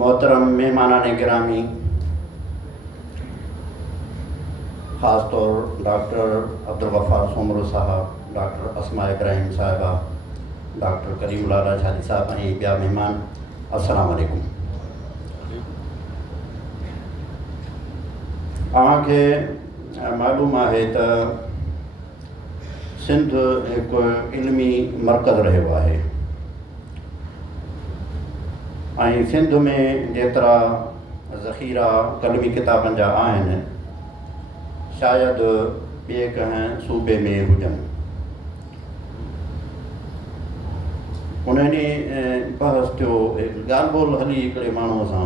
मोहतरम मेहमानान गिरामी, ख़ास तौर डॉक्टर अब्दुल गफ़ार सोमरो साहब, डॉक्टर अस्मा इब्राहिम साहिबा, डॉक्टर करीमुल्लाह राजहादी साहब ऐं ॿिया महिमान, अस्सलामु अलैकुम। तव्हांखे मालूम आहे त सिंध हिकु इल्मी मर्कज़ रहियो आहे ऐं सिंध में जेतिरा ज़ख़ीरा कलमी किताबनि जा आहिनि शायदि ॿिए कंहिं सूबे में हुजनि। उन ॾींहुं बहस थियो, ॻाल्हि ॿोल हली हिकिड़े माण्हूअ सां।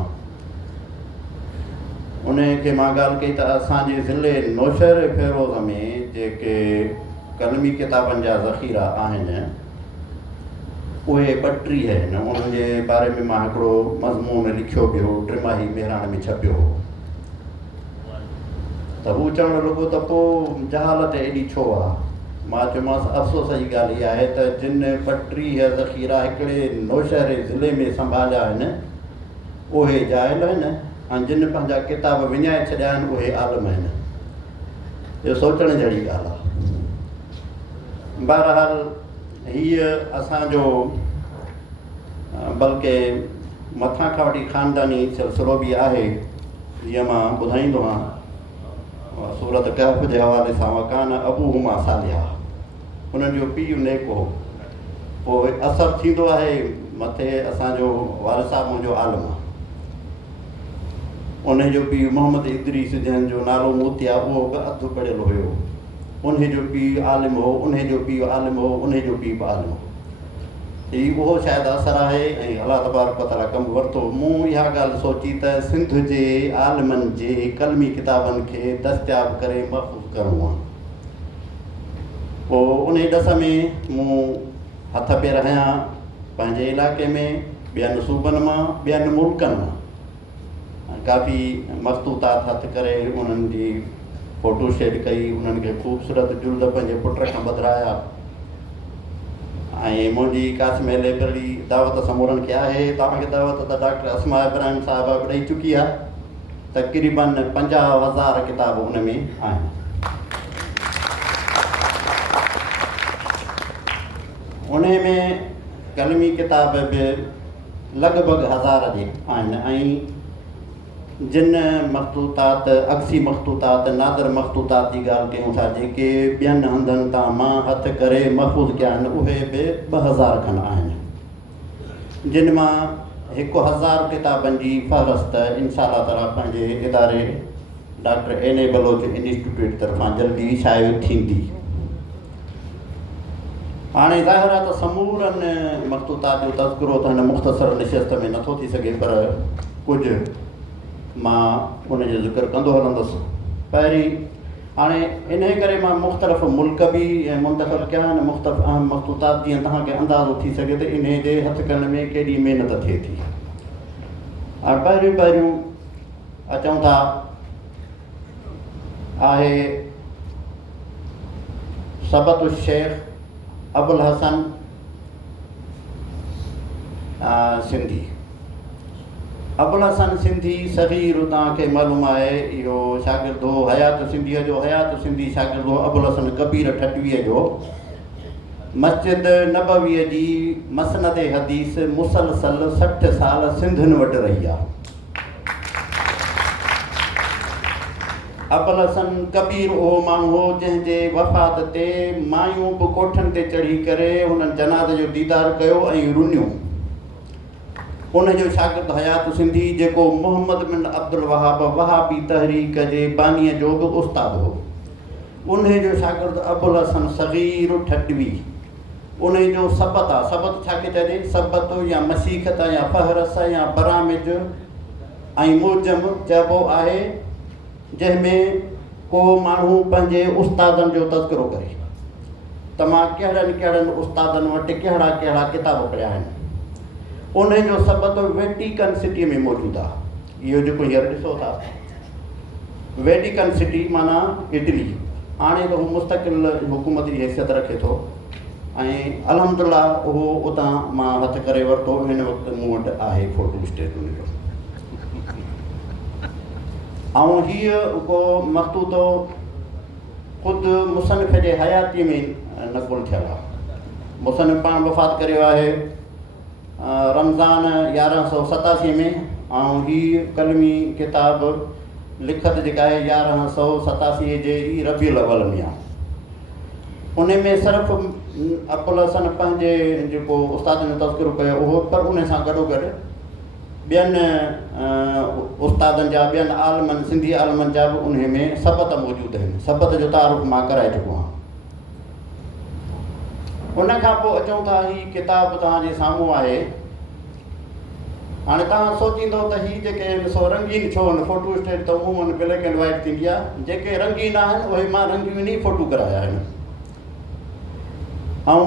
उन खे मां ॻाल्हि कई त असांजे ज़िले नौशहर फ़िरोज़ में जेके कलमी किताबनि जा ज़ख़ीरा आहिनि उहे 32 आहिनि। उन्हनि जे बारे में मां हिकिड़ो मज़मून लिखियो बि हो, टिमाही मेहराण में छपियो हो। त हू चवणु लॻो त पोइ जहालत एॾी छो आहे? मां चयोमांसि अफ़सोस जी ॻाल्हि इहा आहे त जिन 32 ज़ख़ीरा हिकिड़े नौशहर ज़िले में संभालिया आहिनि उहे जाइल आहिनि ऐं जिन पंहिंजा किताब विञाए छॾिया आहिनि उहे आलम आहिनि। इहो सोचण जहिड़ी ॻाल्हि आहे। बहरहाल हीअ असांजो बल्कि मथां खां वठी ख़ानदानी सिलसिलो बि आहे। जीअं मां ॿुधाईंदो आहियां सूरत कहफ़ जे हवाले सां, वकान अबूहुमा सालिहा, उन्हनि जो पीउ नेक हो। पोइ असरु थींदो आहे मथे असांजो वारिस साहिबु मुंहिंजो आलिम आहे, उन जो पीउ मोहम्मद इदरीस जंहिंजो नालो मूं आहे उहो बि अधु पढ़ियलु हुयो। उन जो पीउ आलिम हो, उन जो पीउ आलिम हो, उन जो पीउ बि आलिम हो। हीउ उहो शायदि असरु आहे ऐं अलाह तबारक व तआला कमु वरितो। मूं इहा ॻाल्हि सोची त सिंध जे आलिमनि जे कलमी किताबनि खे दस्तियाबु करे महफ़ूज़ करिणो आहे। पोइ उन ॾस में मूं हथ पेर हयां पंहिंजे इलाइक़े में, ॿियनि सूबनि मां, ॿियनि मुल्कनि मां काफ़ी मख़तूतात हथु करे उन्हनि जी फ़ोटो शेड कई, उन्हनि खे ख़ूबसूरत जुल्द पंहिंजे पुट खां ॿधाया ऐं मुंहिंजी कासिम लाइब्रेरी दावत समूरनि खे आहे। तव्हांखे दावत त डॉक्टर अस्मा इब्राहिम साहिबा बि ॾेई चुकी आहे। तक़रीबन 50,000 किताब उन में आहिनि। उन में कलमी किताब बि लॻभॻि 1000 जे आहिनि ऐं जिन मख़तूतात, अक्सी मख़तूतात, नादर मख़तूतात जी ॻाल्हि कयूं था जेके ॿियनि हंधनि तां मां हथु करे महफ़ूज़ कया आहिनि उहे बि 2000 खनि आहिनि, जिन मां 1000 किताबनि जी फ़हरिस्त इंशा अल्लाह ताला पंहिंजे इदारे doctor N A Baloch institute तरफ़ां जल्दी शाया थींदी। हाणे ज़ाहिर आहे त समूरनि मख़तूतात जो तज़किरो त हिन मुख़्तसर निशस्त में नथो थी सघे, पर कुझु मां उनजो ज़िक्र कंदो हलंदुसि। पहिरीं हाणे इन करे मां मुख़्तलिफ़ मुल्क बि मुंतख़ब कया आहिनि, मुख़्तलिफ़ अहम मख़तूतात, जीअं तव्हांखे अंदाज़ो थी सघे त इन जे हथु करण में केॾी महिनत थिए थी। हाणे पहिरियों अचूं था आहे सबत शेख अबुल हसन सिंधी। अबुल हसन सिंधी सग़ीर तव्हांखे मालूम आहे, इहो शागिर्दु हो हयात सिंधीअ जो। हयात सिंधी शागिर्दु हो अबुल हसन कबीर ठटवीअ जो। मस्जिद नबवीअ जी मसनद हदीस मुसलसल 60 साल सिंधियुनि वटि रही आहे। अबुल हसन कबीर उहो माण्हू हो जंहिंजे वफ़ात ते मायूं बि कोठनि ते चढ़ी करे हुननि जनाज़े जो दीदार कयो ऐं रुनियूं। उन जो शागिर्दु हयात सिंधी जेको मोहम्मद बिन अब्दुल वहाब वहाबी तहरीक जे बानीअ जो बि उस्तादु हो, उन जो शागिर्दु अबुल हसन सग़ीर ठटवी। उन जो सबत आहे, सबत छा खे चइजे, सबत या मसीखत या फ़हरस या बरामिज ऐं मुजम चइबो आहे जंहिंमें को माण्हू पंहिंजे उस्तादनि जो तज़किरो करे त मां कहिड़नि कहिड़नि उस्तादनि वटि कहिड़ा कहिड़ा किताब पढ़िया आहिनि। उन जो सबत वेटिकन सिटी में मौजूदु आहे। इहो जेको हींअर ॾिसो था वेटिकन सिटी माना इटली, हाणे त हू मुस्तक़िल हुकूमती हैसियत रखे थो ऐं अल्हम्दुलिल्लाह उहो उतां मां हथु करे वरितो। हिन वक़्तु मूं वटि आहे फ़ोटो स्टेट उन जो। ऐं हीअ को मखतूतो ख़ुदि मुसनिफ़ जे हयाती में नक़ुल थियल आहे। मुसनिफ़ पाण वफ़ात करियो आहे रमज़ान 1187 में, ऐं हीअ कलमी किताब लिखत जेका आहे 1187 जे ई रबीउल अव्वल में आहे। उन में सिर्फ़ु अबुल हसन पंहिंजे जेको उस्तादनि जो तज़किरो कयो उहो, पर उन सां गॾोगॾु ॿियनि उस्तादनि जा, ॿियनि आलमनि, सिंधी आलमनि जा बि उन में सबत मौजूदु आहिनि। सबत जो तारुफ़ मां कराए चुको आहियां। उन खां पोइ अचूं था, हीअ किताब तव्हांजे साम्हूं आहे। हाणे तव्हां सोचींदो त हीअ जेके ॾिसो रंगीन छो आहिनि, फ़ोटो स्टेट त उमूमन ब्लैक एंड वाइट थींदी आहे। जेके रंगीन आहिनि उहे मां रंगीन ई फ़ोटो कराया आहिनि। ऐं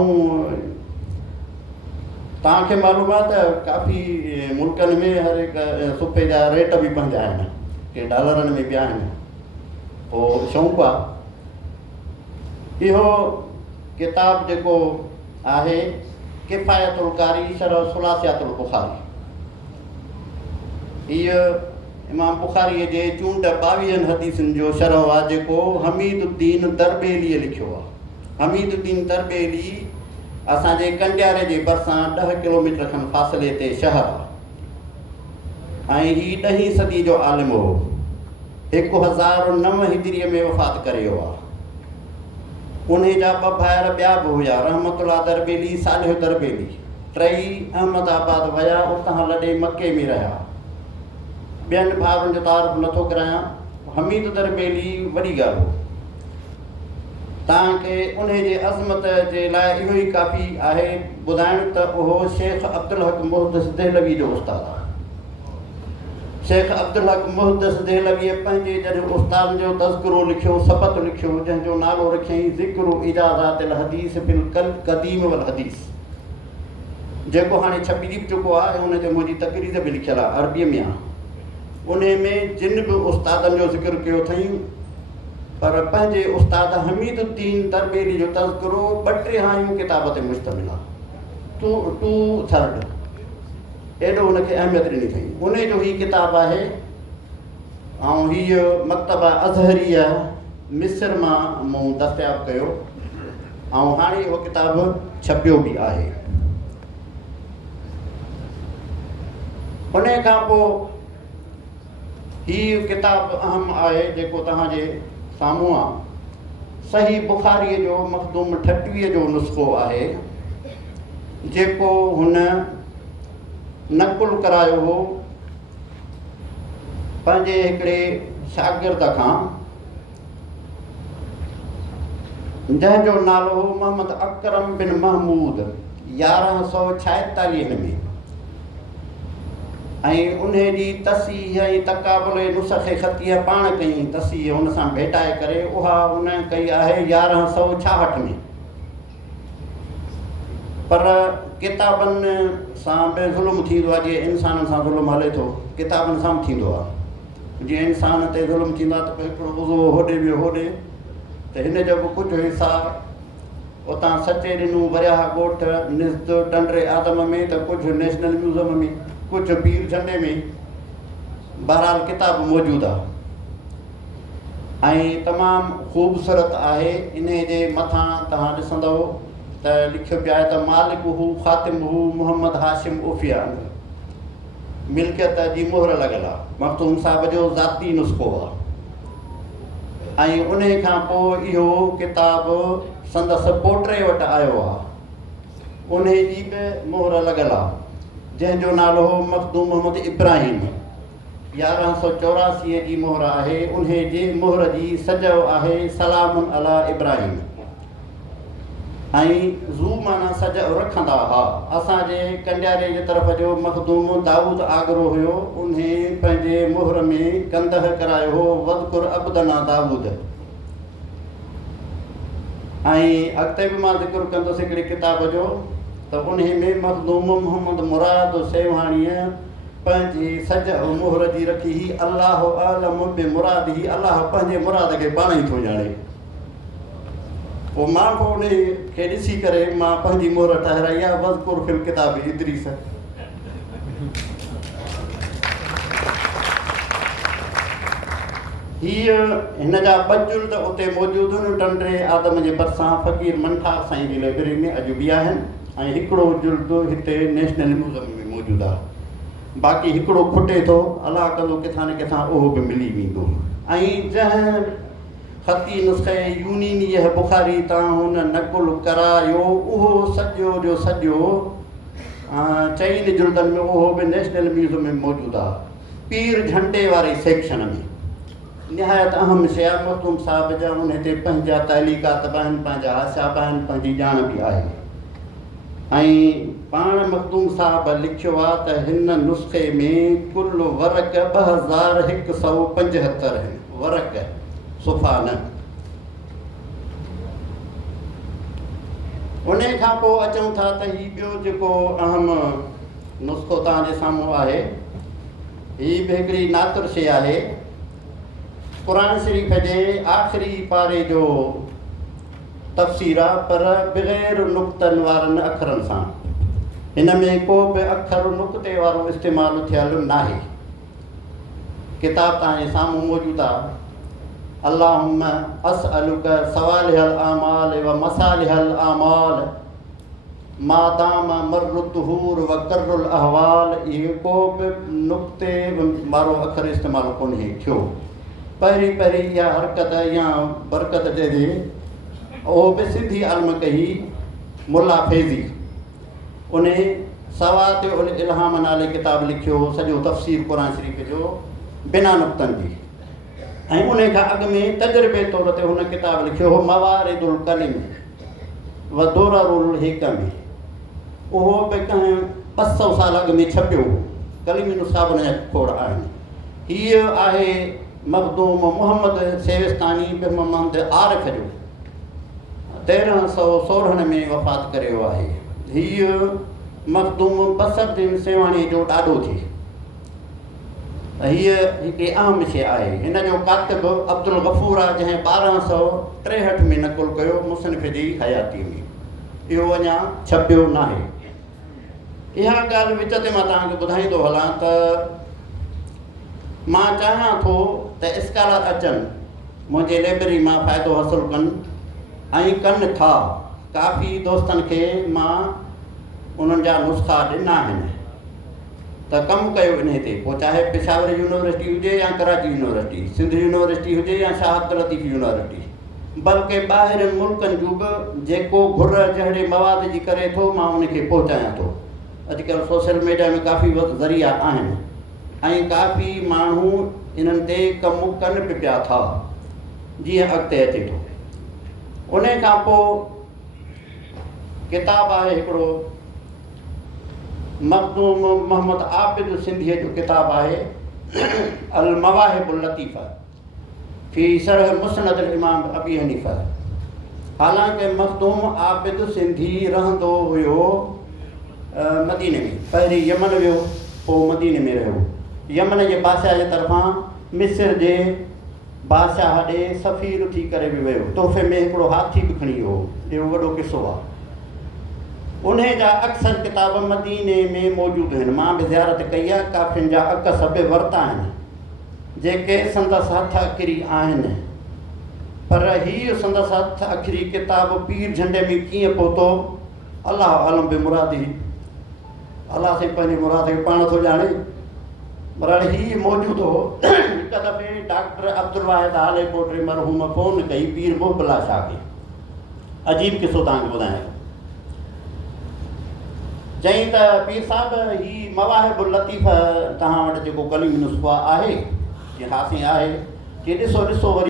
तव्हांखे मालूम आहे त काफ़ी मुल्कनि में हर हिकु सुफ़े जा रेट बि पंहिंजा आहिनि, के डॉलरनि में बि आहिनि। पोइ शौक़ु आहे। इहो किताब जेको आहे किफ़ायतुल कारी शरह सुलासियातुल बुख़ारी, हीअ इमाम बुख़ारीअ जे चूंड 22 हदीसनि जो शरह आहे, जेको हमीदुद्दीन दरबेलीअ लिखियो आहे। हमीदुद्दीन दरबेली असांजे कंडियारे जे भरिसां 10 किलोमीटर खनि फ़ासिले ते शहर आहे, ऐं हीअ 10हीं सदी जो आलिम हो। 1009 हिजरीअ में वफ़ात करे वियो आहे। उन जा 2 भाइर ॿिया बि हुया, रहमतुल्लाह दरबेली, सालिह दरबेली। टई अहमदाबाद विया, उतां लॾे मके में रहिया। ॿियनि भाउरनि जो तारुफ़ नथो करायां। हमीद दरबेली वॾी ॻाल्हि हो। तव्हांखे उन जे अज़मत जे लाइ इहो ई काफ़ी आहे ॿुधाइणु त उहो शेख अब्दुल हक मुहदस देहलवी जो उस्तादु आहे। शेख अब्दुल हक मुहदस देहलवीअ पंहिंजे जॾहिं उस्तादनि जो तज़किरो लिखियो, सबत लिखियो, जंहिंजो नालो रखियईं ज़िक्र इजाज़ातिल हदीस बिल क़दीम वल हदीस, जेको हाणे छपिजी बि चुको आहे। ऐं उन ते मुंहिंजी तक़रीर बि लिखियलु आहे, अरबीअ में आहे। उन में जिन बि उस्तादनि जो ज़िक्र कयो अथई, पर पंहिंजे उस्ताद हमीदुद्दीन दरबेली जो तज़किरो 2-3 किताब ते मुश्तमिल आहे। टू थर्ड एॾो हुनखे अहमियत ॾिनी अथई। उन जो ही किताब आहे। ऐं हीअ मकतबा अज़हरिया मिस्र मां मूं दस्तियाबु कयो, ऐं हाणे इहो किताब छपियो बि आहे। उन खां पोइ हीअ किताब अहम आहे जेको तव्हांजे साम्हूं आहे। सही बुख़ारीअ जो मखदूम 28 जो नुस्ख़ो आहे, जेको हुन नक़ुल करायो हो पंहिंजे हिकिड़े शागिर्द खां, जंहिंजो नालो हो मोहम्मद अकरम बिन महमूद। 1146 में ऐं उन जी तसीह ऐं तक़ाबुल नुस्ख़े ख़तीअ पाण कई, तसीह हुन सां भेटाए करे उहा उन कई आहे 1166 में। पर किताबनि सां बि ज़ुल्म थींदो आहे। जीअं इंसाननि सां ज़ुल्म हले थो, किताबनि सां बि थींदो आहे। जीअं इंसान ते ज़ुल्म थींदो आहे त हिकिड़ो उज़ो होॾे वियो होॾे, त हिन जो बि कुझु हिसा उतां सचे ॾिनूं वरिया ॻोठ निज़ टंडरे आदम में, त कुझु नेशनल म्यूज़ियम में, कुझु पीर झंडे में। बहरहाल किताब मौजूदु आहे ऐं तमामु ख़ूबसूरत आहे। इन जे मथां तव्हां ॾिसंदव त लिखियो पियो आहे त मालिक हू ख़ातिम हू मोहम्मद हाशिम उफ़िया, मिल्कियत जी मोहर लॻल आहे। मखदूम साहिब जो ज़ाती नुस्ख़ो आहे। ऐं उन खां पोइ इहो किताब संदसि पोटे वटि आयो आहे, उन जी बि मोहर लॻल आहे, जंहिंजो नालो हो मखदूम मोहम्मद इब्राहिम। 1184 जी मोहर आहे। उन जी मोहर जी सजो आहे सलामुन अला इब्राहिम, ऐं ज़ू माना सज रखंदा हुआ। असांजे कंडियारे जे तरफ़ जो मखदूम दाऊद आगरो हुयो, उन पंहिंजे मोहर में कंदह करायो हो वज़कुर अब्दना दाऊद। ऐं अॻिते बि मां ज़िक्र कंदुसि हिकिड़ी किताब जो, त उन में मखदूम मोहम्मद मुराद सेवाणीअ पंहिंजी सज मोहर जी रखी ही अलाह आलम बि मुराद ही, अलाह पंहिंजे मुराद खे पाण ई थो ॼाणे। पोइ मां पोइ उन खे ॾिसी करे मां पंहिंजी मोहर ठाहिराई आहे, वज़कुर फिल किताब इदरीस। हीअ हिन जा बजुल त उते मौजूदु आहिनि, टंडरे आदम जे भरिसां फ़क़ीर मंठार साईं जी लाइब्रेरी में अॼु बि आहिनि, ऐं हिकिड़ो जुल्दो हिते नेशनल म्यूज़ियम में मौजूदु आहे। बाक़ी हिकिड़ो खुटे थो, अलाह कंदो किथां न किथां उहो बि मिली वेंदो। ऐं जंहिं ख़ती नुस्ख़े यूनीनीअ बुख़ारी तां हुन नकुल करायो, उहो सॼो जो सॼो 4 जुल्दनि में उहो बि नेशनल म्यूज़ियम में मौजूदु आहे, पीर झंडे वारे सेक्शन में। निहायत अहम शइ आहे, मखदूम साहिब जा उन ते पंहिंजा तहलीकात बि आहिनि, पंहिंजा हासिया बि आहिनि, पंहिंजी ॼाण बि आहे। ऐं पाण मखदूम साहिब लिखियो आहे त हिन नुस्ख़े में कुल वरक़ 2175 आहिनि, वरक़ सुफ़ा न। उन खां पोइ अचूं था त हीउ ॿियो जेको अहम नुस्ख़ो तव्हांजे साम्हूं आहे, हीअ बि हिकिड़ी नातुर शइ आहे, क़ुर शरीफ़ जे आख़िरी पारे जो तफ़सीर आहे, पर बग़ैर नुक़्तनि वारनि अखरनि सां। हिन में को बि अखर नुक़्ते वारो इस्तेमालु थियलु नाहे। किताब तव्हांजे साम्हूं मौजूदु आहे। अल्लाहुम्मा असअलुका सवालिहल आमाल व मसालिहल आमाल मा दाम मर्रु तुहूर व कर्रुल अहवाल। इहो को बि नुक़्ते वारो अखर इस्तेमालु कोन्हे थियो। पहिरीं इहा हरकत या बरकत चइजे, उहो बि सिंधी आलम कई मुला फैज़ी। उन सवात उल इल्हाम नाले किताब लिखियो, सॼो तफ़सीर क़ुर शरीफ़ जो बिना नुक़्तनि जी। ऐं उन खां अॻु में तजुर्बे तौर ते हुन किताब लिखियो हो मवारिदुल कलिम व दुर्रुल हिकम। उहो बि कंहिं 200 साल अॻु में छपियो हो। कलिमी नुस्ख़ा उन जा खोड़ आहिनि। हीअ आहे मखदूम मोहम्मद सेविस्तानी बिन मोहम्मद आरिफ़ जो 1316 में वफ़ात करे वियो आहे। हीअ मखदूम बसरुद्दीन सेवाणी जो ॾाॾो थी। हीअ हिकिड़ी अहम शइ आहे। हिन जो कातिब अब्दुल गफ़ूर आहे, जंहिं 1263 में नकुल कयो मुसनिफ़ जी हयाती में। इहो अञा छपियो नाहे। इहा ॻाल्हि विच ते मां तव्हांखे ॿुधाईंदो हलां त मां चाहियां थो त स्कॉलर अचनि, मुंहिंजे लाइब्रेरी मां फ़ाइदो हासिलु कनि, ऐं कनि था। काफ़ी दोस्तनि खे मां उन्हनि जा नुस्ख़ा ॾिना आहिनि त कमु कयो इन ते। पोइ चाहे पेशावर यूनिवर्सिटी हुजे या कराची यूनिवर्सिटी, सिंध यूनिवर्सिटी हुजे या शाह अब्दुल लतीफ़ यूनिवर्सिटी, बल्कि ॿाहिरि मुल्कनि जूं बि जेको घुर जहिड़े मवाद जी करे थो, मां उनखे पहुचायां थो। अॼुकल्ह सोशल मीडिया में काफ़ी ज़रिया आहिनि ऐं काफ़ी माण्हू इन्हनि ते कमु कनि बि पिया था, जीअं अॻिते अचे थो। उन खां पोइ किताबु आहे हिकिड़ो मखदूम मोहम्मद आबिद सिंधीअ जो किताबु आहे अल मवाहिबुल लतीफ़ा फी शरह मुस्नद इमाम अबी हनीफ़ा। हालांकि मखदूम आबिद सिंधी रहंदो हुयो मदीने में। पहिरीं यमन वियो, पोइ मदीने में रहियो। यमन जे बादशाह जे तरफ़ां मिस्र जे बादशाह ॾे सफ़ीर थी करे बि वियो। तोहफ़े में हिकिड़ो हाथी बि खणी वियो। इहो वॾो किसो आहे। उन जा अक्सर किताब मदीने में मौजूदु आहिनि। मां बि ज़ियारत कई आहे, काफ़ियुनि जा अक सभु वरिता आहिनि जेके संदसि हथ अखिरी आहिनि। पर हीअ संदसि हथ अखिरी किताब पीर झंडे में कीअं पहुतो, अलाह आलम बि मुरादी। अलाह साईं पंहिंजी मुराद खे पाण थो ॼाणे। पर हीअ मौजूदु हो। हिकु दफ़े डॉक्टर अब्दुल वाहिद आले कोटरी मरहूम फ़ोन कई पीर मुहबला शाह खे। अजीब किसो तव्हांखे ॿुधायां। चई त पीर साहिब ही मवाहिबुल लतीफ़ तव्हां वटि जेको कलीम नुस्ख़ो आहे, कि हासी आहे, कि ॾिसो वरी